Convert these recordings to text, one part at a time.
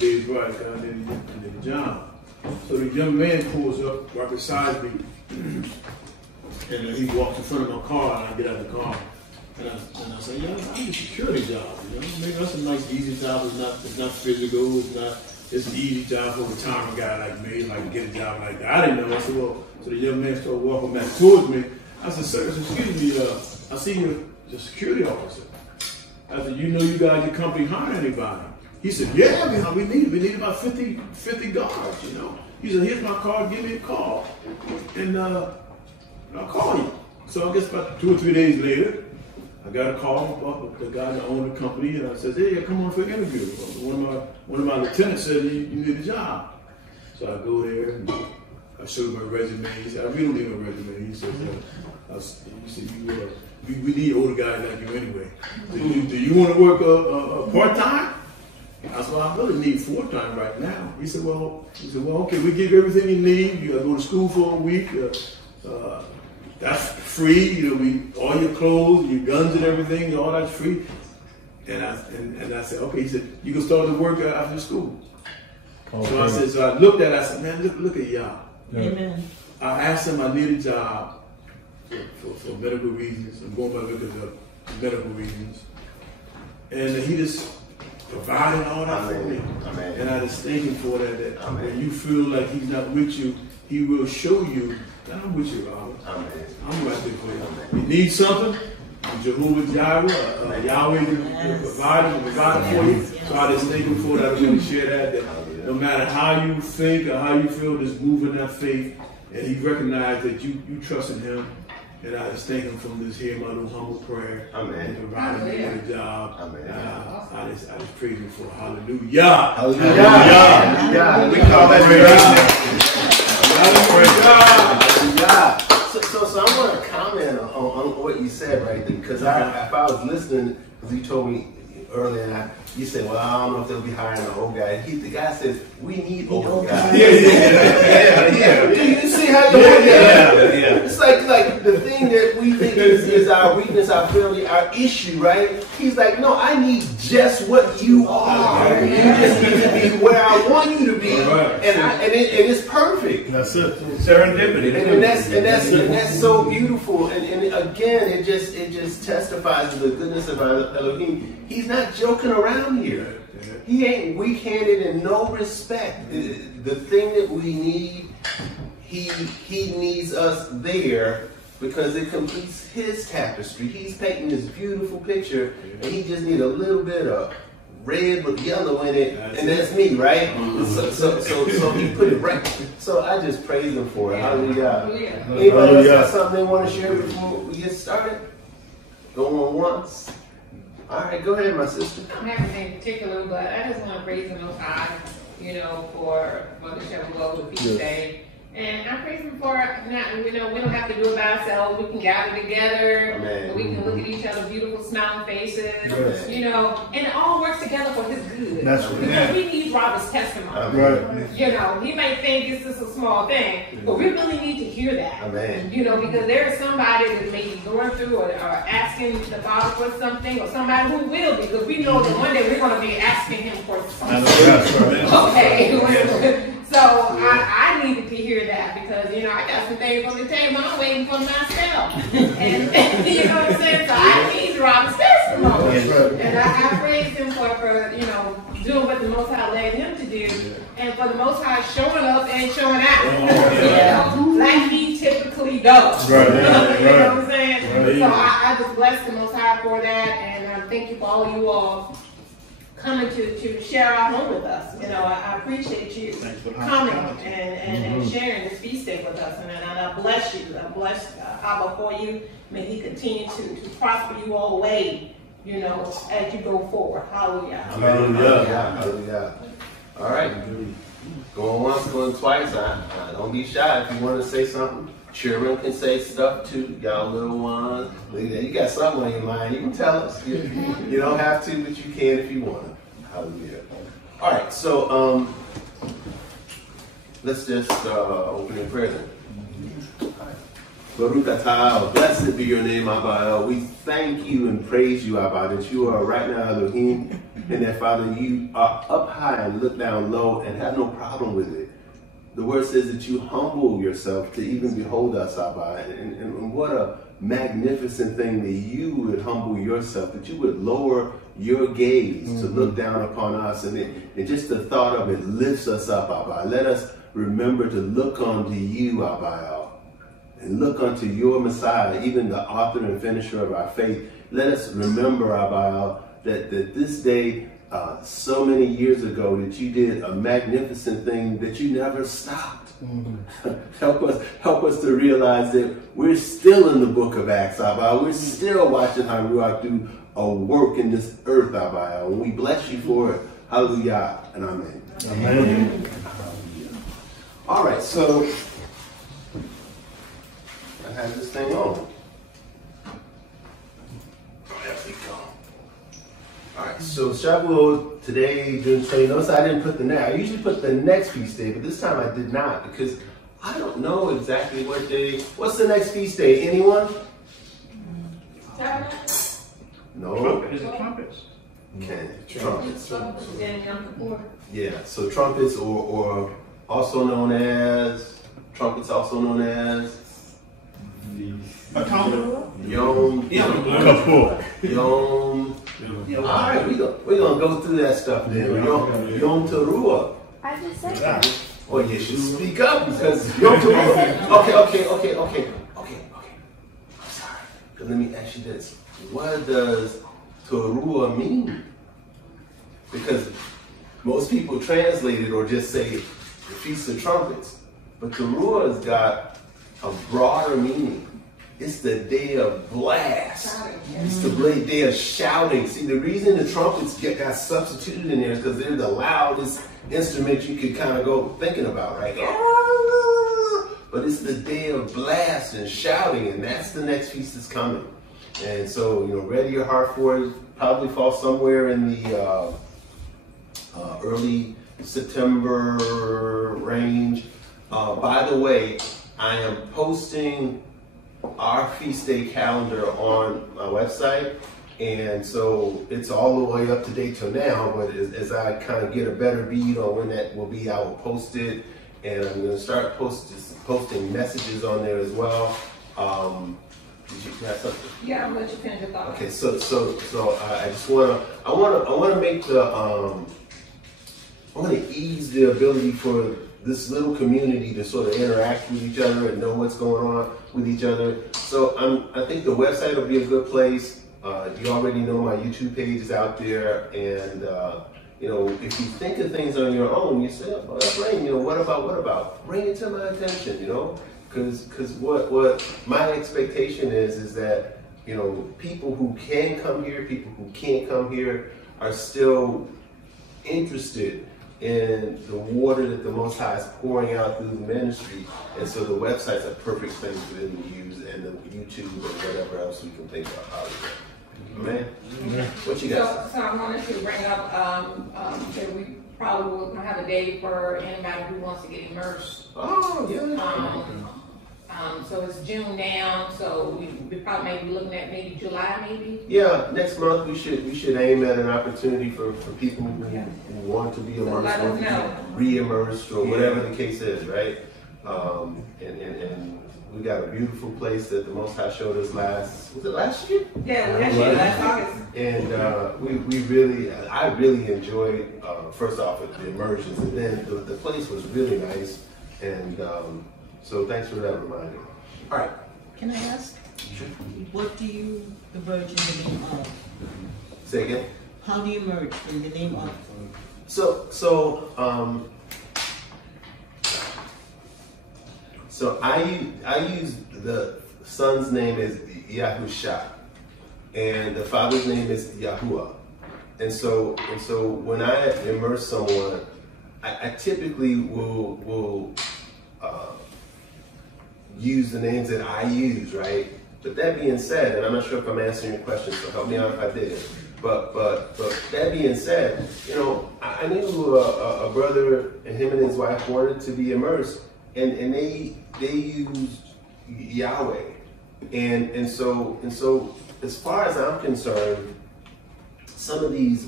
days right, I did a job. So the young man pulls up right beside me, and he walks in front of my car, and I get out of the car. And I say, yeah, I need a security job. You know, maybe that's a nice, easy job. It's not physical. It's an easy job for a retirement guy like me, like to get a job like that. I didn't know. I said, well, so the young man started walking back towards me. I said, sir, excuse me, I see you're the security officer. I said, you know you guys, your company hire anybody? He said, yeah, we need about 50 guards, you know. He said, here's my card, give me a call. And I'll call you. So I guess about 2 or 3 days later, I got a call about the guy that owned the company, and I said, hey, come on for an interview. One of my lieutenants said, you need a job. So I go there, and I showed my resume. He said, I really don't need no resume. He said, we need older guys like you anyway. Do you want to work part-time? I said, well, I really need full-time right now. He said, well, okay, we give you everything you need. You got to go to school for a week. That's free, you know, all your clothes, your guns and everything, all that's free. And I said, okay. He said, you can start to work after school. Okay. So I looked at it, I said, man, look at y'all. Amen. I asked him, I need a job for medical reasons. I'm going by because of medical reasons. And he just provided all that for me. Amen. And I just thank him for that when you feel like he's not with you, he will show you that I'm with you, Robert. Amen. I'm right there for you. Amen. You need something, I'm Jehovah Jireh, Yahweh will provide for you. So I just thank him for that. I really share that no matter how you think or how you feel, just move in that faith. And he recognized that you trust in him. And I just thank him from this here, my little humble prayer. Amen. And providing me with a job. Amen. I just praise him for hallelujah. Hallelujah. Hallelujah. We call that So I want to comment on what you said right there, because if I was listening, because you told me earlier, and you said, well, I don't know if they'll be hiring an old guy. The guy says, we need old guys. Yeah. Do you see how you look at it? It's like the thing that we think is our weakness, our failure, our issue, right? He's like, no, I need just what you are. You just need to be where I want you to be, and it's perfect. That's it. Serendipity. And that's so beautiful. And again, it just testifies to the goodness of our Elohim. He's not joking around here. He ain't weak-handed in no respect. The thing that we need, he needs us there because it completes his tapestry. He's painting this beautiful picture, and he just needs a little bit of red with yellow in it, and that's me, right? So he put it right. So I just praise him for it. Hallelujah. Anybody else got something they want to share before we get started? Going once. All right, go ahead, my sister. I don't have anything particular, but I just want to praise the Most High, for Mother Shavuot with Feast Day. And I praise him for we don't have to do it by ourselves. We can gather together. Amen. We can look at each other's beautiful smiling faces. Yes. And it all works together for his good. That's right. Because we need Robert's testimony. Right. He may think this is a small thing, but we really need to hear that. Amen. Because there is somebody that may be going through or asking the Father for something, or somebody who will, because we know that one day we're going to be asking him for something. That's right. Okay. So I needed to hear that because, I got some things on the table I'm waiting for myself. And you know what I'm saying? So I need Rob's testimony. And I praise him for doing what the Most High led him to do. And for the Most High showing up and showing out. Like he typically does. Right. You know what I'm saying? Right. So I just bless the Most High for that. And thank you for all you all coming to share our home with us. I appreciate you coming and sharing this feast day with us. And I bless you. I bless Abba for you. May he continue to prosper you all the way, as you go forward. Hallelujah. Hallelujah. All right. Going once, going twice. Don't be shy if you want to say something. Children can say stuff too, y'all little ones. You got something on your mind, you can tell us. You don't have to, but you can if you want to. Hallelujah. All right, so let's just open in prayer then. Baruch atah, blessed be your name, Abba. We thank you and praise you, Abba, that you are right now, Elohim. and that, Father, you are up high and look down low and have no problem with it. The word says that you humble yourself to even behold us, Abba. And what a magnificent thing that you would humble yourself, that you would lower your gaze to look down upon us. And just the thought of it lifts us up, Abba. Let us remember to look unto you, Abba, and look unto your Messiah, even the author and finisher of our faith. Let us remember, Abba, that this day, so many years ago, that you did a magnificent thing, that you never stopped. Help us to realize that we're still in the book of Acts, Abba. We're still watching how Ruach do a work in this earth, Abba. And we bless you for it. Hallelujah and amen. Amen. All right, so I have this thing on. There we go. All right, so Shavuot today, June 20. Notice I didn't put the next. I usually put the next feast day, but this time I did not because I don't know exactly what day. What's the next feast day? Anyone? No. Is it trumpets? Okay. Trumpets. Then Yom Kippur. Yeah. So trumpets, or also known as Yom Kippur. Yom. All right, we're gonna go through that stuff then. Yom Teruah. I just said that. Well, you should speak up because Yom Teruah. Okay. I'm sorry. But let me ask you this: what does Teruah mean? Because most people translate it or just say the Feast of Trumpets, but Teruah has got a broader meaning. It's the day of blast. It's the day of shouting. See, the reason the trumpets got substituted in there is because they're the loudest instrument you could kind of go thinking about, right? But it's the day of blast and shouting, and that's the next feast that's coming. And so, ready your heart for it. Probably fall somewhere in the early September range. By the way, I am posting our feast day calendar on my website, and so it's all the way up to date till now, but as I kind of get a better bead on when that will be, I will post it, and I'm going to start posting messages on there as well. Did you have something? Yeah, I'm gonna let you finish your thought. Okay, so I just wanna make the I want to ease the ability for this little community to sort of interact with each other and know what's going on with each other. So I think the website will be a good place. You already know my YouTube page is out there, and if you think of things on your own, you say, "Oh, that's right. What about? Bring it to my attention." Because what my expectation is that people who can come here, people who can't come here, are still interested in the water that the Most High is pouring out through the ministry, and so the website's a perfect thing for them to use, and the YouTube and whatever else we can think of. Amen. What you got? So I wanted to bring up that we probably will have a day for anybody who wants to get immersed. Oh, yeah. So it's June now, so we probably may be looking at maybe July, maybe. Yeah, next month we should aim at an opportunity for people who want to be immersed, want to be re-immersed, or whatever the case is, right? And we got a beautiful place that the Most High showed us last year? Yeah, last August. And I really enjoyed, first off, with the immersions, and then the place was really nice, and so thanks for that reminder. All right. Can I ask? Sure. What do you emerge in the name of? Say again? How do you emerge in the name of? So I use the son's name is Yahusha, and the father's name is Yahuwah. And so when I immerse someone, I typically will use the names that I use, right? But that being said, and I'm not sure if I'm answering your question, so help me out if I did. But that being said, I knew a brother, and him and his wife wanted to be immersed, and they used Yahweh, and so as far as I'm concerned, some of these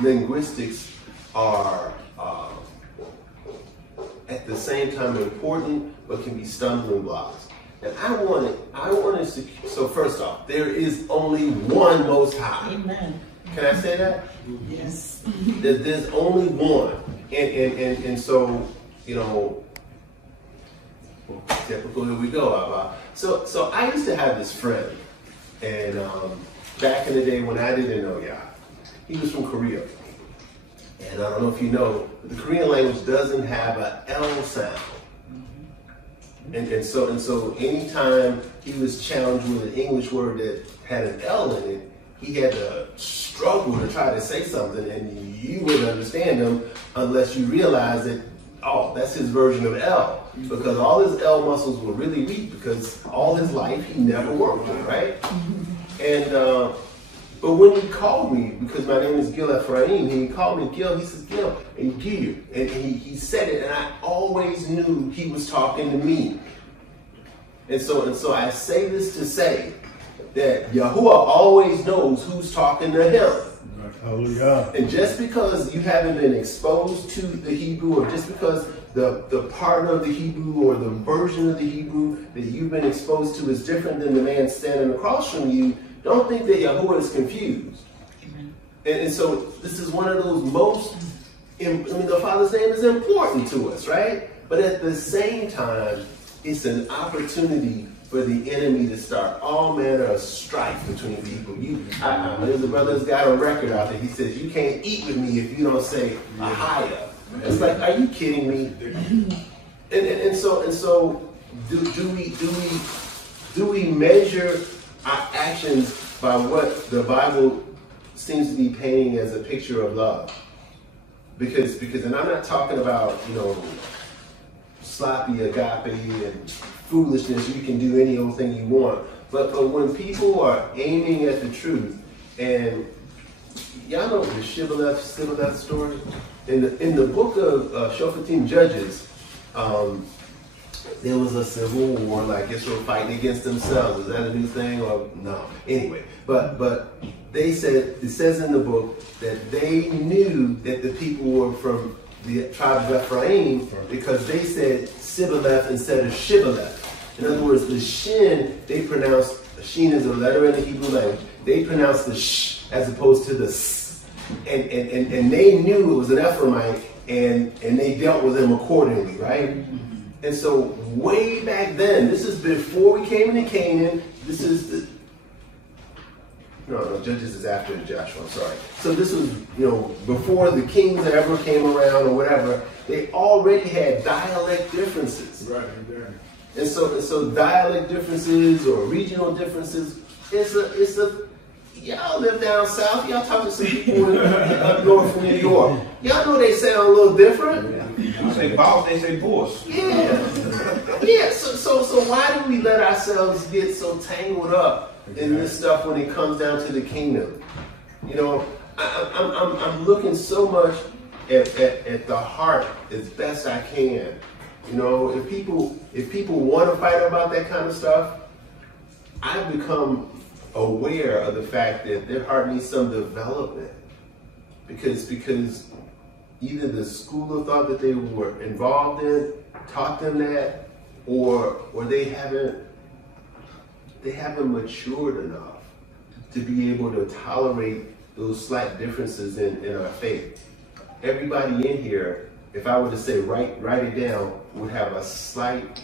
linguistics are at the same time important, but can be stumbling blocks. And I wanted to, so first off, there is only one Most High. Amen. Can I say that? Yes. There's only one. And so, you know, typical, here we go. So I used to have this friend, and back in the day when I didn't know Yah, he was from Korea. And I don't know if you know, the Korean language doesn't have an L sound. And so anytime he was challenged with an English word that had an L in it, he had to struggle to try to say something, and you wouldn't understand him unless you realize that, oh, that's his version of L. Because all his L muscles were really weak because all his life he never worked it, right? And but when he called me, because my name is Gil Ephraim, he called me Gil, he says, Gil, and Gil, and he said it, and I always knew he was talking to me. And so I say this to say that Yahuwah always knows who's talking to him. Hallelujah. And just because you haven't been exposed to the Hebrew, or just because the part of the Hebrew or the version of the Hebrew that you've been exposed to is different than the man standing across from you, don't think that Yahuwah is confused. And so this is one of those most, the Father's name is important to us, right? But at the same time, it's an opportunity for the enemy to start all manner of strife between people. There's a brother that's got a record out there. He says, you can't eat with me if you don't say Ahaya. It's like, are you kidding me? And so do we measure our actions by what the Bible seems to be painting as a picture of love? Because and I'm not talking about, sloppy agape and foolishness, you can do any old thing you want. But when people are aiming at the truth, and y'all know the Shibboleth story? In the book of Shoftim Judges, there was a civil war, like Israel fighting against themselves. Is that a new thing or no? Anyway, but they said, it says in the book that they knew that the people were from the tribe of Ephraim because they said Sibboleth instead of Shibboleth. In other words, the shin, they pronounced, shin is a letter in the Hebrew language, they pronounced the sh as opposed to the s. And they knew it was an Ephraimite, and they dealt with him accordingly, right? And so way back then, this is before we came into Canaan, this is the, no, Judges is after Joshua, I'm sorry. So this was, before the kings that ever came around or whatever, they already had dialect differences. Right. And so dialect differences or regional differences, it's a y'all live down south, y'all talk to some people up north from New York. Y'all know they sound a little different. You say boss, they say boss. Yeah. So why do we let ourselves get so tangled up in this stuff when it comes down to the kingdom? I'm looking so much at the heart as best I can. If people want to fight about that kind of stuff, I've become aware of the fact that their heart needs some development, because either the school of thought that they were involved in taught them that, or they haven't matured enough to be able to tolerate those slight differences in our faith. Everybody in here, if I were to say write it down, would have a slight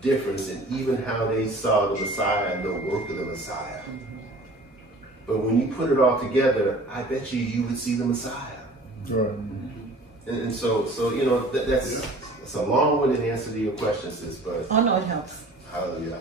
difference in even how they saw the Messiah and the work of the Messiah. But when you put it all together, I bet you would see the Messiah. Right. And so that's a long-winded answer to your question, sis, but Oh no, it helps. hallelujah.